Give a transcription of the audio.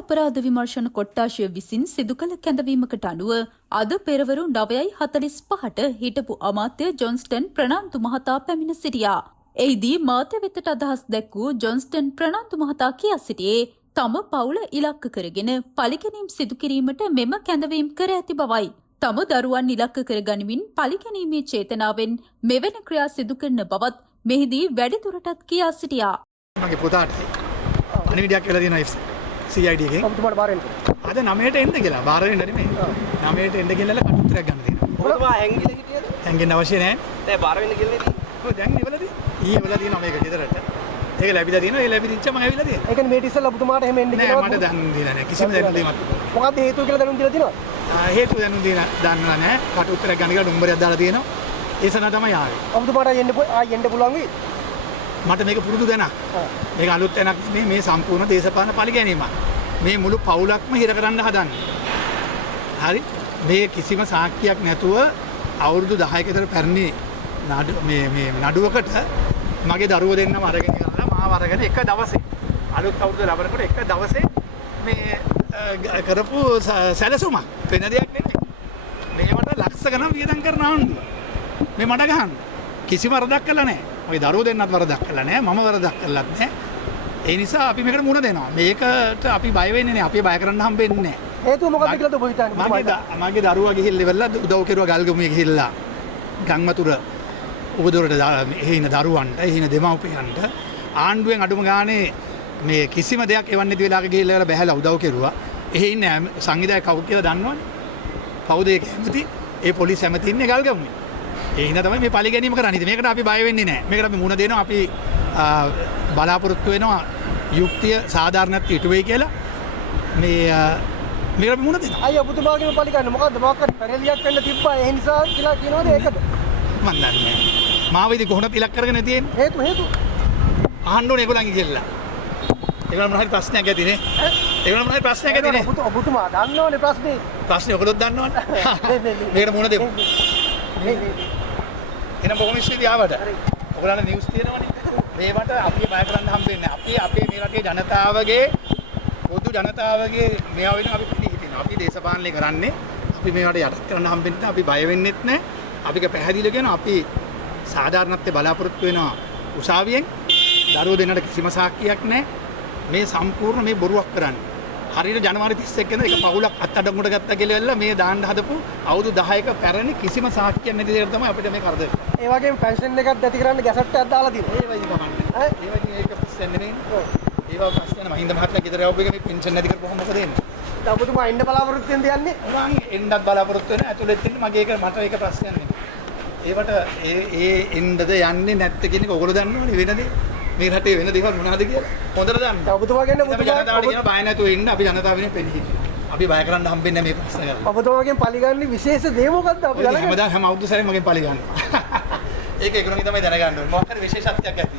අපරාධ විමර්ශන කොට්ටාශය විසින් සිදු කළ කැඳවීමකට අනුව අද පෙරවරු 9:45ට හිටපු අමාත්‍ය ජොන්ස්ටන් ප්‍රනාන්දු මහතා පැමිණ සිටියා. එහිදී මාධ්‍ය වෙතට අදහස් දැක්වූ ජොන්ස්ටන් ප්‍රනාන්දු මහතා කියා සිටියේ තම පවුල ඉලක්ක කරගෙන පලිගැනීම් සිදු කිරීමට මෙම කැඳවීම් කර ඇති බවයි. තම දරුවන් ඉලක්ක කර ගනිමින් පලිගැනීමේ චේතනාවෙන් මෙවැනි ක්‍රියා සිදු කරන බවත් මෙහිදී වැඩිදුරටත් කියා සිටියා. මගේ පුතාට පණිවිඩයක් කියලා දෙනවා CID එකෙන්. ඔබතුමාට බාර වෙන්න. අද 9ට එන්න කියලා. බාර වෙන්න නෙමෙයි. 9ට එන්න කියලා කටුත්තරයක් ගන්න දෙනවා. ඔබතුමා හැංගිලා හිටියද? හැංගෙන්න අවශ්‍ය නැහැ. දැන් බාර වෙන්න කියලා නේද? ඔව් දැන් ඉවලදී. ඊවල දිනවා මේක ගෙදරට. ඒක ලැබිලා තියෙනවා. ඒ ලැබිදිච්ච මම ඇවිල්ලා තියෙනවා. ඒ කියන්නේ මේට ඉස්සෙල්ලා ඔබතුමාට එහෙම එන්න කියලා නෑ මට දැන් දීලා නෑ. කිසිම දැනුම් දීමක්. මොකක්ද හේතුව කියලා දැනුම් දීලා තියෙනවද? හේතුව දැනුම් දන්නවා නෑ. කටුත්තරයක් ගන්න කියලා නම්බරයක් දාලා තියෙනවා. ඒ සඳහා තමයි ආවේ. ඔබතුමාට එන්න පුළුවන් වෙයි. මට මේක පුරුදු දැනක්. මේක අලුත් දැනක් නෙමෙයි මේ සම්පූර්ණ දේශපාලන පරිගැනීමක්. මේ මුළු පවුලක්ම හිර කරන්න හදන්නේ. හරි? මේ කිසිම සාක්කියක් නැතුව අවුරුදු 10ක විතර පැරණි මේ නඩුවකට මගේ දරුවෝ දෙන්නම අරගෙන ගිහලා මාව අරගෙන එක දවසේ අලුත් අවුරුද්ද ලබනකොට එක දවසේ මේ කරපු සැලසුමක් වෙන දෙයක් නෙමෙයි. මේවට ලක්ෂ ගණන් වියදම් කරන ආණ්ඩුව. මේ මඩ ගහන්න. කිසිම වරදක් කළා නැහැ. මගේ දරුවෝ දෙන්නත් වරදක් කළා නැහැ. මම වරදක් කළත් නැහැ. ඒ නිසා අපි මේකට මුණ දෙනවා. මේකට අපි බය වෙන්නේ නැහැ. අපි බය කරන්න හම්බෙන්නේ නැහැ. හේතුව මොකක්ද කියලාද ඔබ හිතන්නේ? මගේ දරුවා ගිහිල්ලා ඉවරලා උදව් කෙරුවා ගල්ගමුවේ ගිහිල්ලා ගම්මතුර උපදොරට එහින දරුවන්ට එහින දෙමව්පියන්ට ආණ්ඩුවෙන් අඩුම ගානේ මේ කිසිම දෙයක් එවන්නේ නැති වෙලාවක ගිහිල්ලා බැහැලා උදව් කෙරුවා. එහි ඉන්න සංවිධායක කවුද කියලා දන්නවනේ. කවුද ඒක ඇමති? ඒ පොලිස් ඇමති ඉන්නේ ගල්ගමුවේ. ඒ හින්දා තමයි මේ පරිගැනීම කරන්නේ. මේකට අපි බය වෙන්නේ නැහැ. මේකට අපි මුණ දෙනවා. අපි බලාපොරොත්තු වෙනවා යුක්තිය සාධාරණත්වයට ඉටු වෙයි කියලා. මේකට අපි මුණ දෙනවා. අයියා ඔබතුමාගේම පරිගන්න මොකද්ද? මොකක්ද පෙරලියක් වෙන්න තිබ්බා. ඒ නිසා කියලා කියනවාද ඒකද? මන් දන්නේ නැහැ. මාව ඉතින් කොහොමද ඉලක්ක කරගෙන තියෙන්නේ? හේතු අහන්න ඕනේ ඒගොල්ලන්ගේ කියලා. ඒගොල්ලන් මොනවද ප්‍රශ්නයක් ඇතිනේ? ඒගොල්ලන් මොනවද ප්‍රශ්නයක් ඇතිනේ? ඔබතුමා දන්නවනේ ප්‍රශ්නේ. ප්‍රශ්නේ ඔයගොල්ලොත් දන්නවනේ. මේකට මුණ දෙමු. එනම් බොහොම ස්තුතියි ආවට. ඔයගොල්ලන්ට නිවුස් තියෙනවනේ. මේවට අපි බය කරන්න හම්බෙන්නේ නැහැ. අපි මේ රටේ ජනතාවගේ පොදු ජනතාවගේ මේවා වෙන අපි පිළිහිටිනවා. අපි දේශපාලනය කරන්නේ අපි මේවට යටත් කරන්න හම්බෙන්නේ නැහැ. අපි බය වෙන්නෙත් නැහැ. අපික පැහැදිලිව කියන අපි සාධාරණත්වයේ බලාපොරොත්තු වෙනවා උසාවියෙන්. දරුවෝ දෙන්නට කිසිම සාක්කියක් නැහැ. මේ සම්පූර්ණ මේ බොරුවක් කරන්නේ. හරියට ජනවාරි 31 වෙනිදා එක පවුලක් අත්අඩංගුවට ගත්තා කියලා මේ දාන්න හදපු අවුරුදු 10ක පැරණි කිසිම සාක්කියක් නැති දෙයකට තමයි අපිට මේ කරදර. ඒ වගේම පෙන්ෂන් එකක් නැති කරන්න ගැසට් එකක් දාලා තියෙනවා. ඒ වගේ කමන්නේ. ඒ වගේ ඒක ප්‍රශ්න නෙමෙයි. ඒවා ප්‍රශ්න මහින්ද මහත්මයා ගෙදර යවපු එක මේ පෙන්ෂන් නැති කරපුවම මොකද වෙන්නේ? දැන් ඔබතුමා එන්න බලාපොරොත්තු වෙනද යන්නේ? මම එන්නත් බලාපොරොත්තු වෙන ඇතුළෙත් ඉන්න මගේ ඒක මට ඒක ප්‍රශ්නයක් නෙමෙයි. ඒවට ඒ එන්නද යන්නේ නැත්te කියන එක ඔයගොල්ලෝ දන්නවනේ වෙනදී. මේ රටේ වෙන දේවල් මොනවද කියලා හොඳට දන්න. ඔබතුමා කියන්නේ ජනතාවට කියන බය නැතුව ඉන්න අපි ජනතාව වෙනුවෙන් පෙළි අපි බය කරන්න හම්බෙන්නේ මේ ප්‍රශ්න කරලා. ඔබතුමාගෙන් පරිගන්නේ විශේෂ දේ මොකද්ද අපි දැනගන්න. හැමදාම හැම අවුරුදු සැරේම මගෙන් පරිගන්නවා. ඒක ඒගොල්ලෝගේ තමයි දැනගන්න ඕනේ. මොකක් හරි විශේෂත්වයක් ඇති.